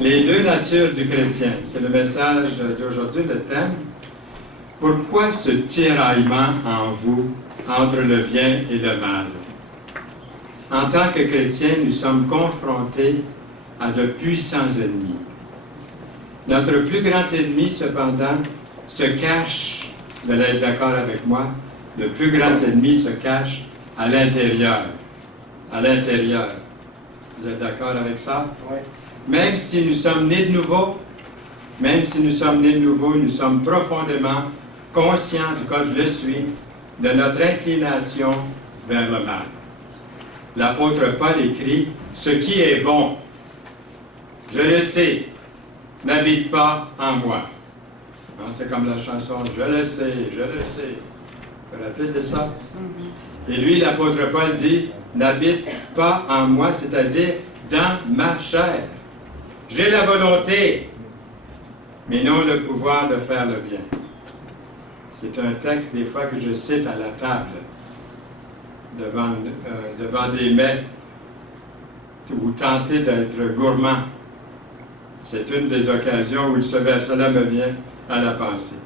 Les deux natures du chrétien, c'est le message d'aujourd'hui, le thème. Pourquoi ce tiraillement en vous entre le bien et le mal? En tant que chrétiens, nous sommes confrontés à de puissants ennemis. Notre plus grand ennemi, cependant, se cache, vous allez être d'accord avec moi, le plus grand ennemi se cache à l'intérieur. À l'intérieur. Vous êtes d'accord avec ça? Oui. Même si nous sommes nés de nouveau, nous sommes profondément conscients, en tout cas je le suis, de notre inclination vers le mal. L'apôtre Paul écrit « Ce qui est bon, je le sais, n'habite pas en moi. » C'est comme la chanson « Je le sais, je le sais. » Vous vous rappelez de ça? Et lui, l'apôtre Paul dit « N'habite pas en moi, c'est-à-dire dans ma chair. » J'ai la volonté, mais non le pouvoir de faire le bien. C'est un texte, des fois, que je cite à la table, devant des mets, ou tenter d'être gourmand. C'est une des occasions où ce verset-là me vient à la pensée.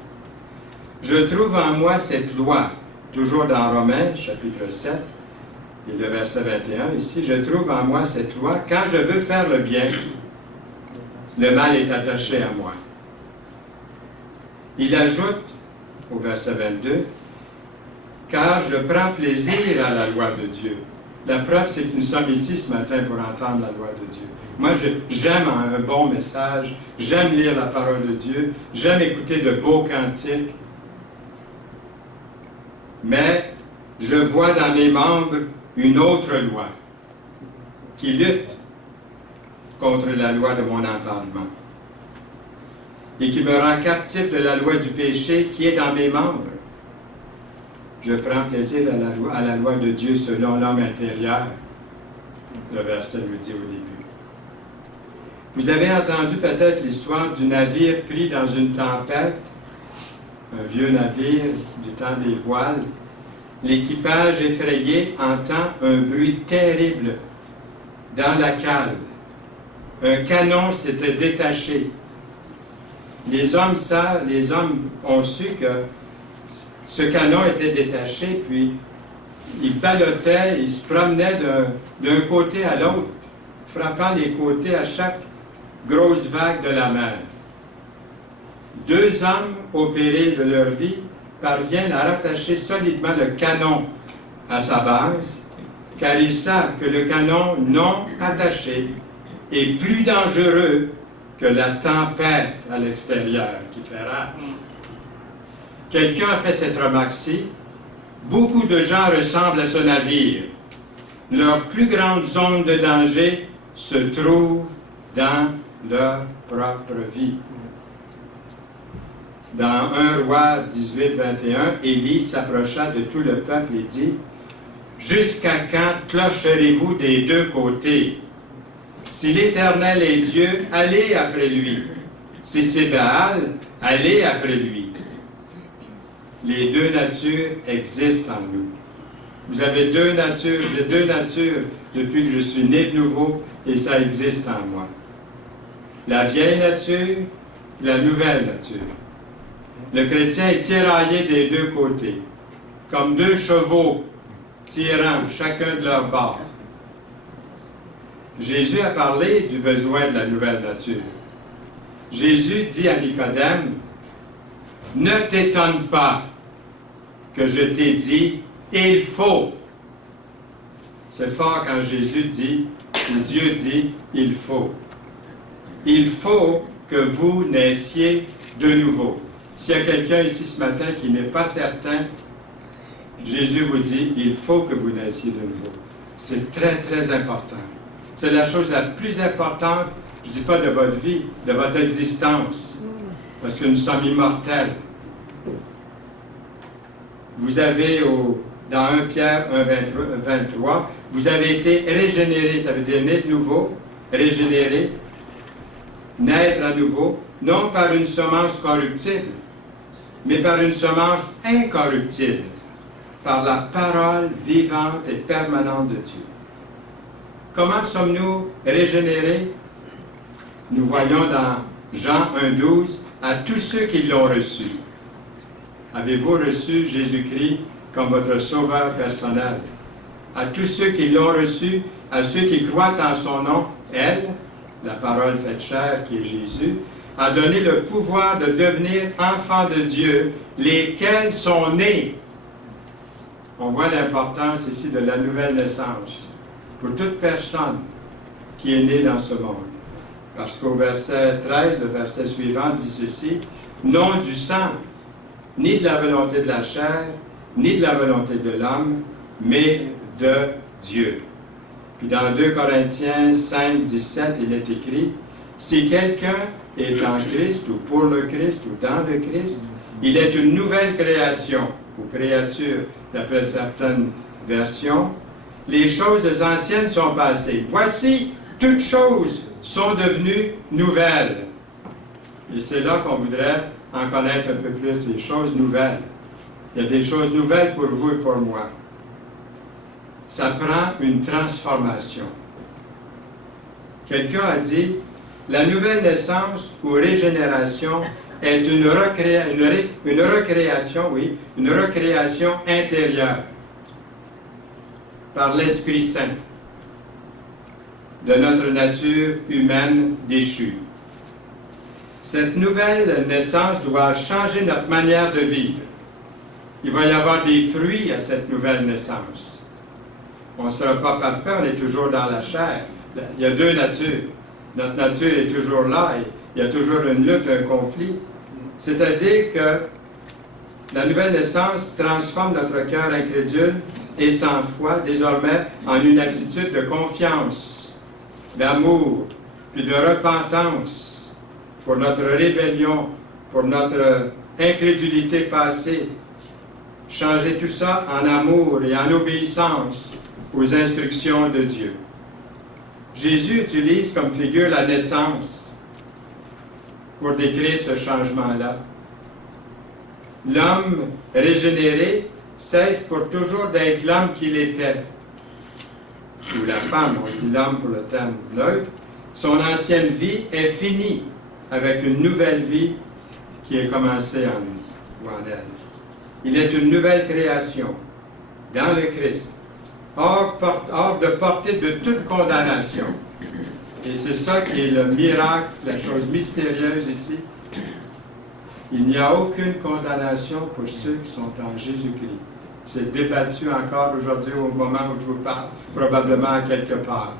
Je trouve en moi cette loi, toujours dans Romains, chapitre 7, et le verset 21, ici, je trouve en moi cette loi, quand je veux faire le bien, le mal est attaché à moi. Il ajoute, au verset 22, « Car je prends plaisir à la loi de Dieu. » La preuve, c'est que nous sommes ici ce matin pour entendre la loi de Dieu. Moi, j'aime un bon message, j'aime lire la parole de Dieu, j'aime écouter de beaux cantiques, mais je vois dans mes membres une autre loi qui lutte contre la loi de mon entendement et qui me rend captif de la loi du péché qui est dans mes membres. Je prends plaisir à la loi de Dieu selon l'homme intérieur. Le verset le dit au début. Vous avez entendu peut-être l'histoire du navire pris dans une tempête, un vieux navire du temps des voiles. L'équipage effrayé entend un bruit terrible dans la cale. Un canon s'était détaché. Les hommes ont su que ce canon était détaché, puis ils ballottaient, ils se promenaient d'un côté à l'autre, frappant les côtés à chaque grosse vague de la mer. Deux hommes, au péril de leur vie, parviennent à rattacher solidement le canon à sa base, car ils savent que le canon non attaché est plus dangereux que la tempête à l'extérieur qui fait rage. Quelqu'un a fait cette remarque-ci. Beaucoup de gens ressemblent à ce navire. Leur plus grande zone de danger se trouve dans leur propre vie. Dans 1 Roi 18, 21, Élie s'approcha de tout le peuple et dit « Jusqu'à quand clocherez-vous des deux côtés? Si l'Éternel est Dieu, allez après lui. Si c'est Baal, allez après lui. » Les deux natures existent en nous. Vous avez deux natures, j'ai deux natures depuis que je suis né de nouveau, et ça existe en moi. La vieille nature, la nouvelle nature. Le chrétien est tiraillé des deux côtés, comme deux chevaux tirant chacun de leur bord. Jésus a parlé du besoin de la nouvelle nature. Jésus dit à Nicodème, « Ne t'étonne pas que je t'ai dit, il faut. » C'est fort quand Jésus dit, ou Dieu dit, « Il faut. » Il faut que vous naissiez de nouveau. S'il y a quelqu'un ici ce matin qui n'est pas certain, Jésus vous dit, il faut que vous naissiez de nouveau. C'est très, très important. C'est la chose la plus importante, je ne dis pas de votre vie, de votre existence, parce que nous sommes immortels. Vous avez, dans 1 Pierre 1, 23, vous avez été régénérés, ça veut dire né de nouveau, régénéré, naître à nouveau, non par une semence corruptible, mais par une semence incorruptible, par la parole vivante et permanente de Dieu. Comment sommes-nous régénérés? Nous voyons dans Jean 1,12, à tous ceux qui l'ont reçu. Avez-vous reçu Jésus-Christ comme votre sauveur personnel? À tous ceux qui l'ont reçu, à ceux qui croient en son nom, elle, la parole faite chair qui est Jésus, a donné le pouvoir de devenir enfants de Dieu, lesquels sont nés. On voit l'importance ici de la nouvelle naissance pour toute personne qui est née dans ce monde. Parce qu'au verset 13, le verset suivant dit ceci, « Non du sang, ni de la volonté de la chair, ni de la volonté de l'homme, mais de Dieu. » Puis dans 2 Corinthiens 5, 17, il est écrit, « Si quelqu'un est en Christ, ou pour le Christ, ou dans le Christ, il est une nouvelle création, ou créature, d'après certaines versions. Les choses anciennes sont passées. Voici, toutes choses sont devenues nouvelles. » Et c'est là qu'on voudrait en connaître un peu plus, ces choses nouvelles. Il y a des choses nouvelles pour vous et pour moi. Ça prend une transformation. Quelqu'un a dit, la nouvelle naissance ou régénération est une recréation intérieure par l'Esprit Saint de notre nature humaine déchue. Cette nouvelle naissance doit changer notre manière de vivre. Il va y avoir des fruits à cette nouvelle naissance. On ne sera pas parfait, on est toujours dans la chair. Il y a deux natures. Notre nature est toujours là et il y a toujours une lutte, un conflit. C'est-à-dire que la nouvelle naissance transforme notre cœur incrédule et sans foi désormais en une attitude de confiance, d'amour, puis de repentance pour notre rébellion, pour notre incrédulité passée. Changer tout ça en amour et en obéissance aux instructions de Dieu. Jésus utilise comme figure la naissance pour décrire ce changement-là. L'homme régénéré cesse pour toujours d'être l'homme qu'il était. Ou la femme, on dit l'homme pour le terme neutre. Son ancienne vie est finie avec une nouvelle vie qui est commencée en lui ou en elle. Il est une nouvelle création dans le Christ, hors de portée de toute condamnation. Et c'est ça qui est le miracle, la chose mystérieuse ici. Il n'y a aucune condamnation pour ceux qui sont en Jésus-Christ. C'est débattu encore aujourd'hui au moment où je vous parle, probablement quelque part.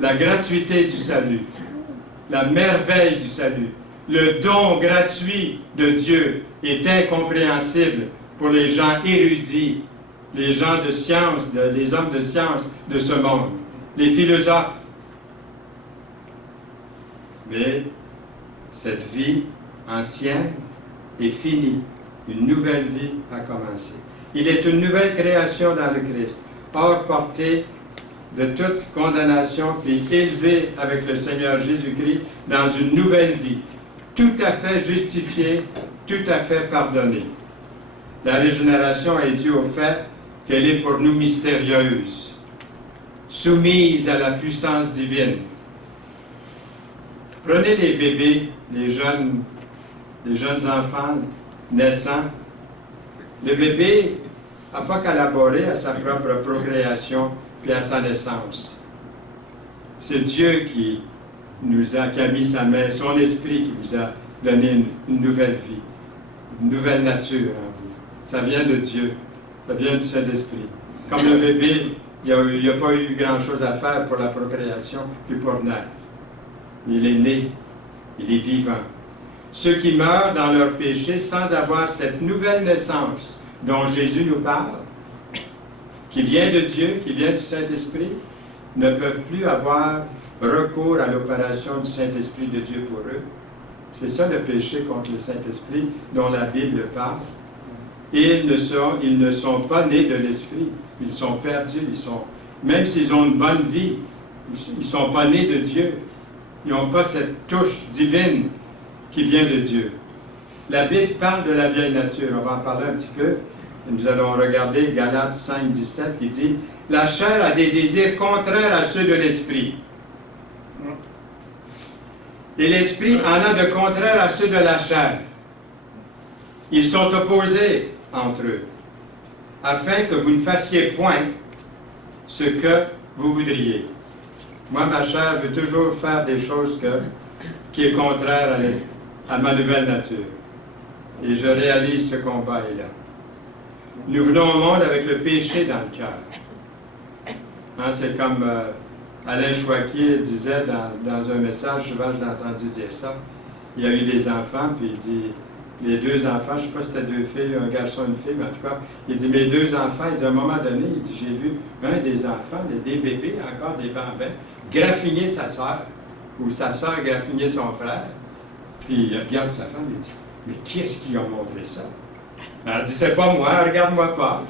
La gratuité du salut, la merveille du salut, le don gratuit de Dieu est incompréhensible pour les gens érudits, les gens de science, les hommes de science de ce monde, les philosophes. Mais cette vie ancienne est finie. Une nouvelle vie a commencé. Il est une nouvelle création dans le Christ, hors portée de toute condamnation, puis élevé avec le Seigneur Jésus-Christ dans une nouvelle vie, tout à fait justifiée, tout à fait pardonnée. La régénération est due au fait qu'elle est pour nous mystérieuse, soumise à la puissance divine. Prenez les bébés, les jeunes enfants naissants. Le bébé n'a pas collaboré à sa propre procréation puis à sa naissance. C'est Dieu qui a mis sa main, son esprit qui vous a donné une nouvelle vie, une nouvelle nature en vous. Ça vient de Dieu, ça vient du Saint-Esprit. Comme le bébé, il n'y a pas eu grand-chose à faire pour la procréation puis pour naître. Il est né, il est vivant. Ceux qui meurent dans leur péché sans avoir cette nouvelle naissance dont Jésus nous parle, qui vient de Dieu, qui vient du Saint-Esprit, ne peuvent plus avoir recours à l'opération du Saint-Esprit de Dieu pour eux. C'est ça le péché contre le Saint-Esprit dont la Bible parle. Et ils ne sont pas nés de l'Esprit. Ils sont perdus. Même s'ils ont une bonne vie, ils ne sont pas nés de Dieu. Ils n'ont pas cette touche divine qui vient de Dieu. La Bible parle de la vieille nature. On va en parler un petit peu. Nous allons regarder Galates 5, 17 qui dit « La chair a des désirs contraires à ceux de l'esprit. » et l'Esprit en a de contraire à ceux de la chair. Ils sont opposés entre eux, afin que vous ne fassiez point ce que vous voudriez. Moi, ma chair veut toujours faire des choses qui est contraire à ma nouvelle nature. Et je réalise ce combat est là. Nous venons au monde avec le péché dans le cœur. Hein, c'est comme Alain Chouaquier disait dans un message, souvent je l'ai entendu dire ça. Il y a eu des enfants, puis il dit, les deux enfants, je ne sais pas si c'était deux filles, un garçon et une fille, mais en tout cas, il dit, mes deux enfants, il dit, à un moment donné, il dit, j'ai vu un des enfants, des bébés, encore des bambins, graffiner sa sœur, ou sa sœur graffiner son frère. Puis il regarde sa femme et dit, mais qui est-ce qui a montré ça? Elle dit, c'est pas moi, regarde-moi pas.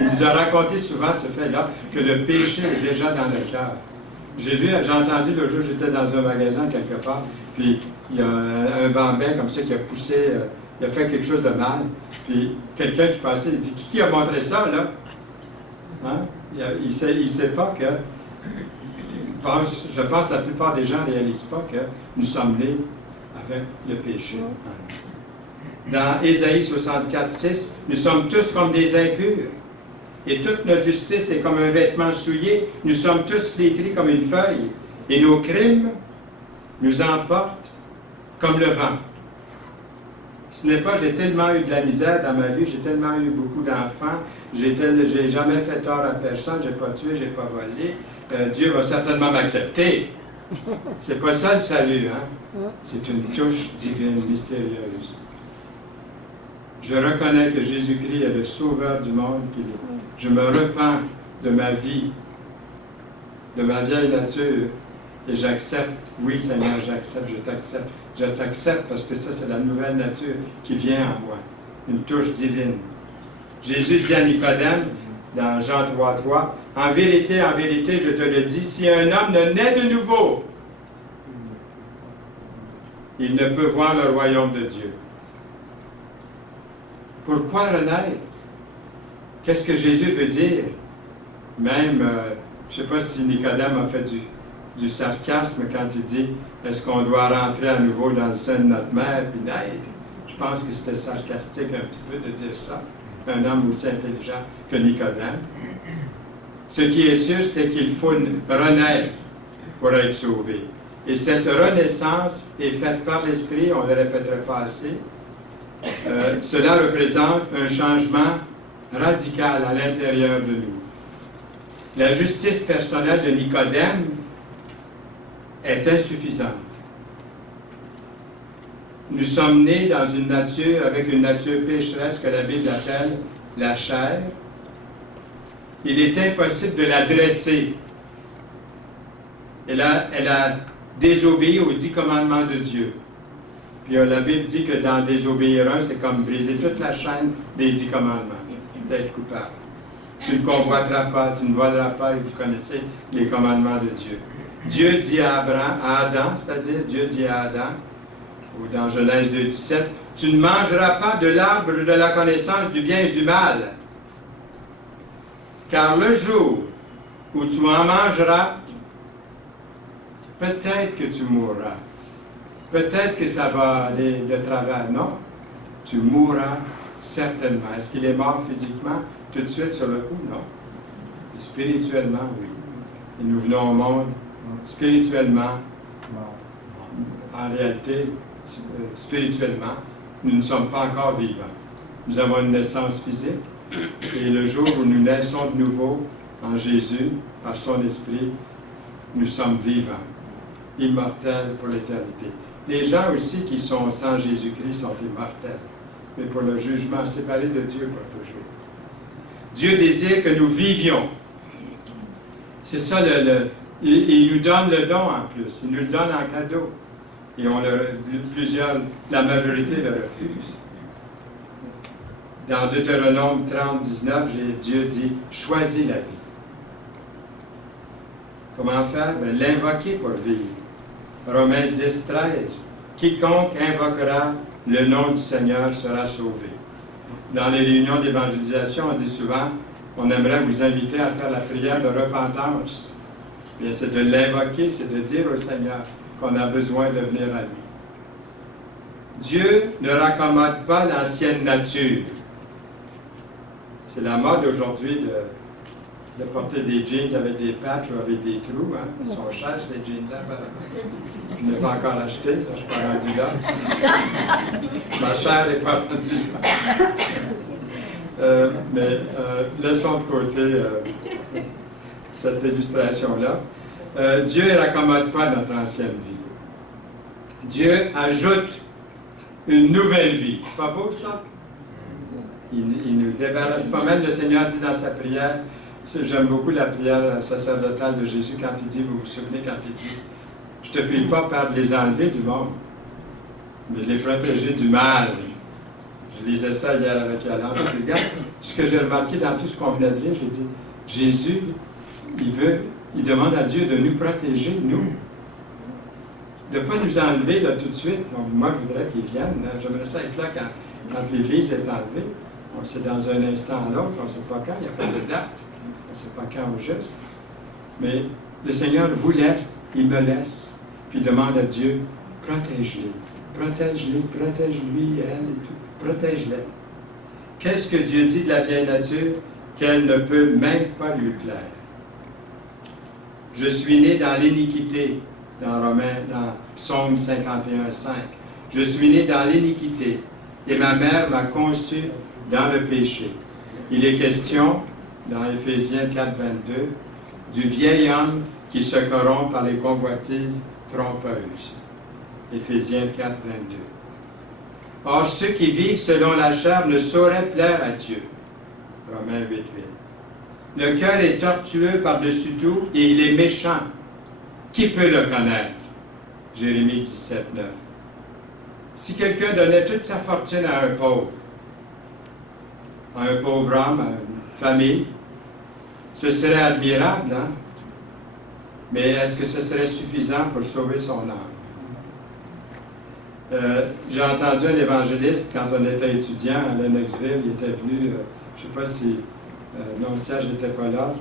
Il nous a raconté souvent ce fait-là, que le péché est déjà dans le cœur. J'ai entendu l'autre jour, j'étais dans un magasin quelque part, puis il y a un bambin comme ça qui a poussé, il a fait quelque chose de mal, puis quelqu'un qui passait, il dit, qui a montré ça, là? Hein? Il sait pas que, je pense que la plupart des gens ne réalisent pas que nous sommes nés avec le péché. Dans Ésaïe 64, 6, nous sommes tous comme des impurs, et toute notre justice est comme un vêtement souillé. Nous sommes tous flétris comme une feuille, et nos crimes nous emportent comme le vent. Ce n'est pas, j'ai tellement eu de la misère dans ma vie, j'ai tellement eu beaucoup d'enfants, j'ai jamais fait tort à personne, j'ai pas tué, j'ai pas volé. Dieu va certainement m'accepter. C'est pas ça le salut, hein? C'est une touche divine, mystérieuse. Je reconnais que Jésus-Christ est le sauveur du monde. Je me repens de ma vie, de ma vieille nature, et j'accepte. Oui, Seigneur, j'accepte, je t'accepte. Je t'accepte parce que ça, c'est la nouvelle nature qui vient en moi. Une touche divine. Jésus dit à Nicodème, dans Jean 3,3, « En vérité, je te le dis, si un homme ne naît de nouveau, il ne peut voir le royaume de Dieu. » Pourquoi renaître? Qu'est-ce que Jésus veut dire? Même, je ne sais pas si Nicodème a fait du sarcasme quand il dit « Est-ce qu'on doit rentrer à nouveau dans le sein de notre mère puis naître? » Je pense que c'était sarcastique un petit peu de dire ça. Un homme aussi intelligent que Nicodème. Ce qui est sûr, c'est qu'il faut renaître pour être sauvé. Et cette renaissance est faite par l'Esprit, on ne le répéterait pas assez. Cela représente un changement radical à l'intérieur de nous. La justice personnelle de Nicodème est insuffisante. Nous sommes nés dans une nature, avec une nature pécheresse que la Bible appelle la chair. Il est impossible de la dresser. Elle a désobéi aux 10 commandements de Dieu. Puis la Bible dit que dans désobéir un, c'est comme briser toute la chaîne des 10 commandements, d'être coupable. Tu ne convoiteras pas, tu ne voleras pas, et vous connaissez les commandements de Dieu. Dieu dit à Adam, c'est-à-dire Dieu dit à Adam, ou dans Genèse 2,17, « Tu ne mangeras pas de l'arbre de la connaissance du bien et du mal, car le jour où tu en mangeras, peut-être que tu mourras. Peut-être que ça va aller de travers. Non, tu mourras certainement. Est-ce qu'il est mort physiquement tout de suite sur le coup? Non. Et spirituellement, oui. Et nous venons au monde spirituellement. En réalité, spirituellement, nous ne sommes pas encore vivants. Nous avons une naissance physique. Et le jour où nous naissons de nouveau en Jésus, par son Esprit, nous sommes vivants, immortels pour l'éternité. Les gens aussi qui sont sans Jésus-Christ sont immortels, mais pour le jugement, séparés de Dieu pour toujours. Dieu désire que nous vivions. C'est ça, il nous donne le don en plus, il nous le donne en cadeau. Et la majorité le refuse. Dans Deutéronome 30, 19, Dieu dit « Choisis la vie ». Comment faire? L'invoquer pour vivre. Romains 10, 13. Quiconque invoquera le nom du Seigneur sera sauvé. Dans les réunions d'évangélisation, on dit souvent, on aimerait vous inviter à faire la prière de repentance. Bien, c'est de l'invoquer, c'est de dire au Seigneur qu'on a besoin de venir à lui. Dieu ne raccommode pas l'ancienne nature. C'est la mode aujourd'hui de porter des jeans avec des patchs ou avec des trous. Hein. Ils sont chers, ces jeans-là. Je ne les ai pas encore achetés, ça, je ne suis pas rendu là. Ma chair n'est pas rendue là. Mais laissons de côté cette illustration-là. Dieu ne raccommode pas notre ancienne vie. Dieu ajoute une nouvelle vie. C'est pas beau, ça? Il nous débarrasse pas mal. Le Seigneur dit dans sa prière, j'aime beaucoup la prière sacerdotale de Jésus quand il dit, vous vous souvenez quand il dit, je ne te prie pas par de les enlever du monde, mais de les protéger du mal. Je lisais ça hier avec Yolande. Je dis, regarde, ce que j'ai remarqué dans tout ce qu'on vient de dire, j'ai dit, Jésus, il demande à Dieu de nous protéger, nous. De ne pas nous enlever là tout de suite. Donc, moi, je voudrais qu'il vienne. J'aimerais ça être là quand l'Église est enlevée. C'est dans un instant à l'autre, on ne sait pas quand, il n'y a pas de date. On ne sait pas quand au juste. Mais le Seigneur vous laisse, il me laisse. Puis il demande à Dieu, protège-les. Protège-les, protège-lui, elle et tout. Protège-les. Qu'est-ce que Dieu dit de la vieille nature? Qu'elle ne peut même pas lui plaire. Je suis né dans l'iniquité, dans Psaume 51:5. Je suis né dans l'iniquité, et ma mère m'a conçu dans le péché. Il est question, dans Éphésiens 4:22, du vieil homme qui se corrompt par les convoitises trompeuses. Éphésiens 4:22. Or, ceux qui vivent selon la chair ne sauraient plaire à Dieu. Romains 8:8. Le cœur est tortueux par-dessus tout et il est méchant. Qui peut le connaître? Jérémie 17:9. Si quelqu'un donnait toute sa fortune à un pauvre homme, à une famille, ce serait admirable, hein? Mais est-ce que ce serait suffisant pour sauver son âme? J'ai entendu un évangéliste, quand on était étudiant à Lennoxville, il était venu, je ne sais pas si non, Serge n'était pas là,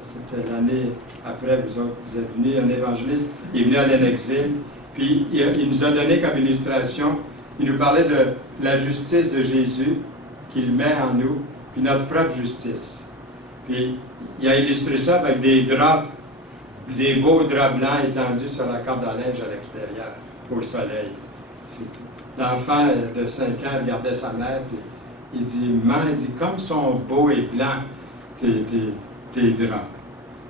c'était l'année après, vous êtes venu, un évangéliste, il est venu à Lennoxville, puis il nous a donné comme illustration, il nous parlait de la justice de Jésus, qu'il met en nous, puis notre propre justice. Puis il a illustré ça avec des draps, des beaux draps blancs étendus sur la corde à linge à l'extérieur, au soleil. L'enfant de 5 ans regardait sa mère, puis il dit, « Maman, il dit, comme sont beaux et blancs tes draps. »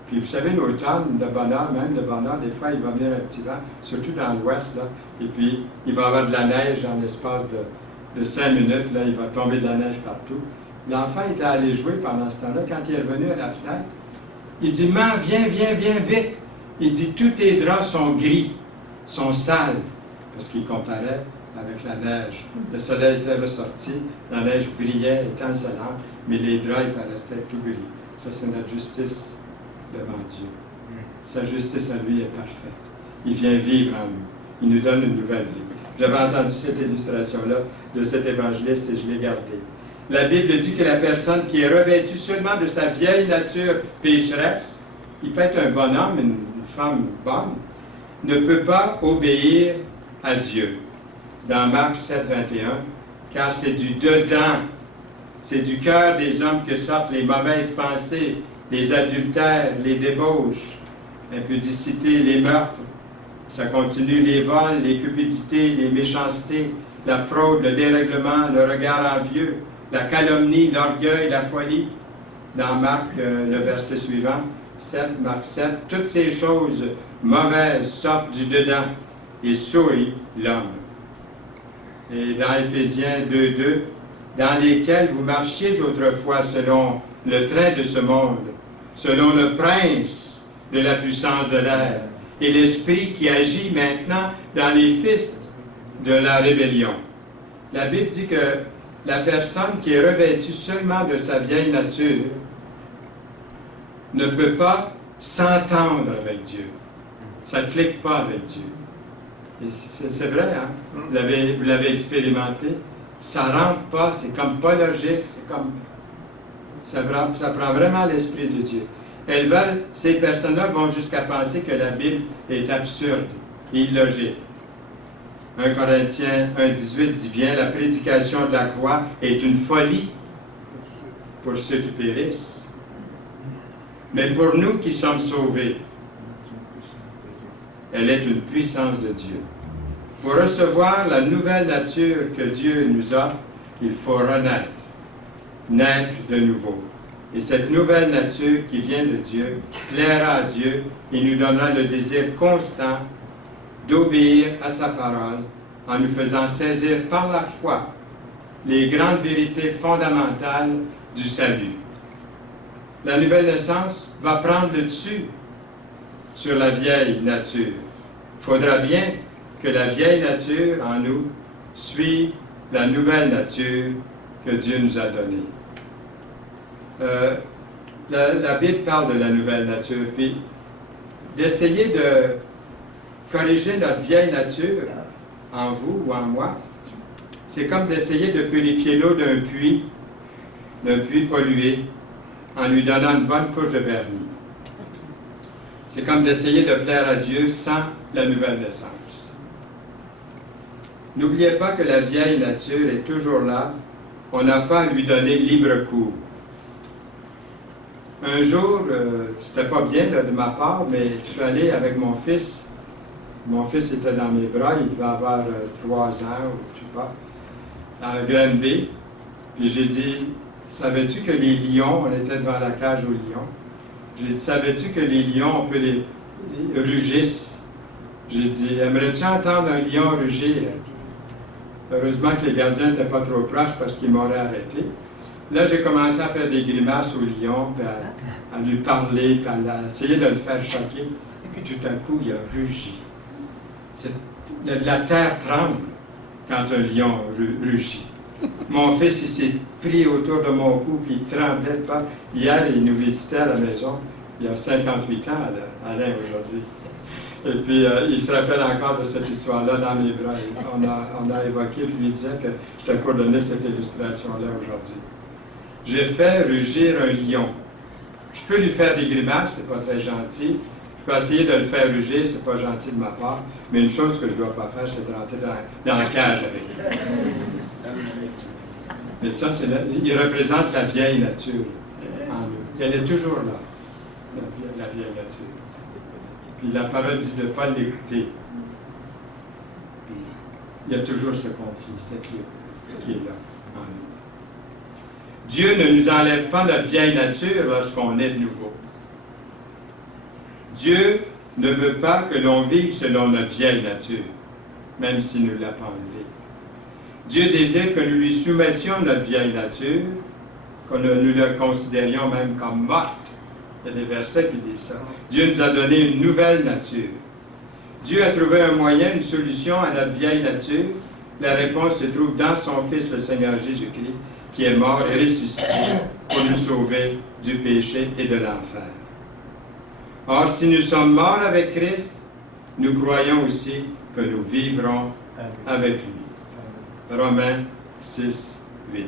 Puis vous savez, l'automne, le bonheur, des fois, il va venir un petit vent, surtout dans l'ouest, là, et puis il va y avoir de la neige en l'espace de 5 minutes, là, il va tomber de la neige partout. L'enfant était allé jouer pendant ce temps-là. Quand il est revenu à la fenêtre, il dit, « Maman, viens, vite. » Il dit, « Tous tes draps sont gris, sont sales. » Parce qu'il comparait avec la neige. Le soleil était ressorti, la neige brillait, étincelante, mais les draps, ils paraissaient tout gris. Ça, c'est notre justice devant Dieu. Sa justice à lui est parfaite. Il vient vivre en nous. Il nous donne une nouvelle vie. J'avais entendu cette illustration-là de cet évangéliste et je l'ai gardée. La Bible dit que la personne qui est revêtue seulement de sa vieille nature pécheresse, il peut être un bonhomme, une femme bonne, ne peut pas obéir à Dieu. Dans Marc 7:21, car c'est du dedans, c'est du cœur des hommes que sortent les mauvaises pensées, les adultères, les débauches, l'impudicité, les meurtres. Ça continue, les vols, les cupidités, les méchancetés, la fraude, le dérèglement, le regard envieux, la calomnie, l'orgueil, la folie. Dans Marc, le verset suivant, 7, Marc 7, toutes ces choses mauvaises sortent du dedans et souillent l'homme. Et dans Éphésiens 2:2, dans lesquels vous marchiez autrefois selon le trait de ce monde, selon le prince de la puissance de l'air, et l'esprit qui agit maintenant dans les fils de la rébellion. La Bible dit que la personne qui est revêtue seulement de sa vieille nature ne peut pas s'entendre avec Dieu. Ça ne clique pas avec Dieu. Et c'est vrai, hein? Vous l'avez expérimenté. Ça ne rentre pas, c'est comme pas logique, c'est comme... Ça prend vraiment l'Esprit de Dieu. Ces personnes-là vont jusqu'à penser que la Bible est absurde. et illogique. 1 Corinthiens 1,18 dit bien, la prédication de la croix est une folie pour ceux qui périssent. Mais pour nous qui sommes sauvés, elle est une puissance de Dieu. Pour recevoir la nouvelle nature que Dieu nous offre, il faut renaître, naître de nouveau. Et cette nouvelle nature qui vient de Dieu plaira à Dieu et nous donnera le désir constant d'obéir à sa parole en nous faisant saisir par la foi les grandes vérités fondamentales du salut. La nouvelle naissance va prendre le dessus sur la vieille nature. Il faudra bien que la vieille nature en nous suive la nouvelle nature que Dieu nous a donnée. La Bible parle de la nouvelle nature, puis d'essayer de corriger notre vieille nature en vous ou en moi, c'est comme d'essayer de purifier l'eau d'un puits pollué, en lui donnant une bonne couche de vernis. C'est comme d'essayer de plaire à Dieu sans la nouvelle naissance. N'oubliez pas que la vieille nature est toujours là. On n'a pas à lui donner libre cours. Un jour, c'était pas bien là, de ma part, mais je suis allé avec mon fils. Mon fils était dans mes bras, il devait avoir 3 ans, ou je sais pas, à Granby. Puis j'ai dit, savais-tu que les lions, on était devant la cage aux lions, j'ai dit, savais-tu que les lions, on peut les rugissent? J'ai dit, aimerais-tu entendre un lion rugir? Heureusement que les gardiens n'étaient pas trop proches parce qu'ils m'auraient arrêté. Là, j'ai commencé à faire des grimaces au lion, puis à lui parler, puis à essayer de le faire choquer. Puis tout à coup, il a rugi. La terre tremble quand un lion rugit. Mon fils, il s'est pris autour de mon cou, puis il tremblait de peur. Hier, il nous visitait à la maison. Il a 58 ans, Alain, aujourd'hui. Et puis, il se rappelle encore de cette histoire-là dans mes bras. On a évoqué, puis il disait que je t'ai coordonné cette illustration-là aujourd'hui. J'ai fait rugir un lion. Je peux lui faire des grimaces, c'est pas très gentil. Je peux essayer de le faire rugir, c'est pas gentil de ma part. Mais une chose que je ne dois pas faire, c'est de rentrer dans la cage avec lui. Mais ça, il représente la vieille nature en nous. Elle est toujours là, la vieille nature. Puis la parole dit de ne pas l'écouter. Il y a toujours ce conflit, cette lutte qui est là en nous. Dieu ne nous enlève pas notre vieille nature lorsqu'on est de nouveau. Dieu ne veut pas que l'on vive selon notre vieille nature, même s'il ne l'a pas enlevée. Dieu désire que nous lui soumettions notre vieille nature, que nous la considérions même comme morte. Il y a des versets qui disent ça. Dieu nous a donné une nouvelle nature. Dieu a trouvé un moyen, une solution à notre vieille nature. La réponse se trouve dans son Fils, le Seigneur Jésus-Christ, qui est mort et ressuscité pour nous sauver du péché et de l'enfer. Or, si nous sommes morts avec Christ, nous croyons aussi que nous vivrons avec lui. Romains 6, 8.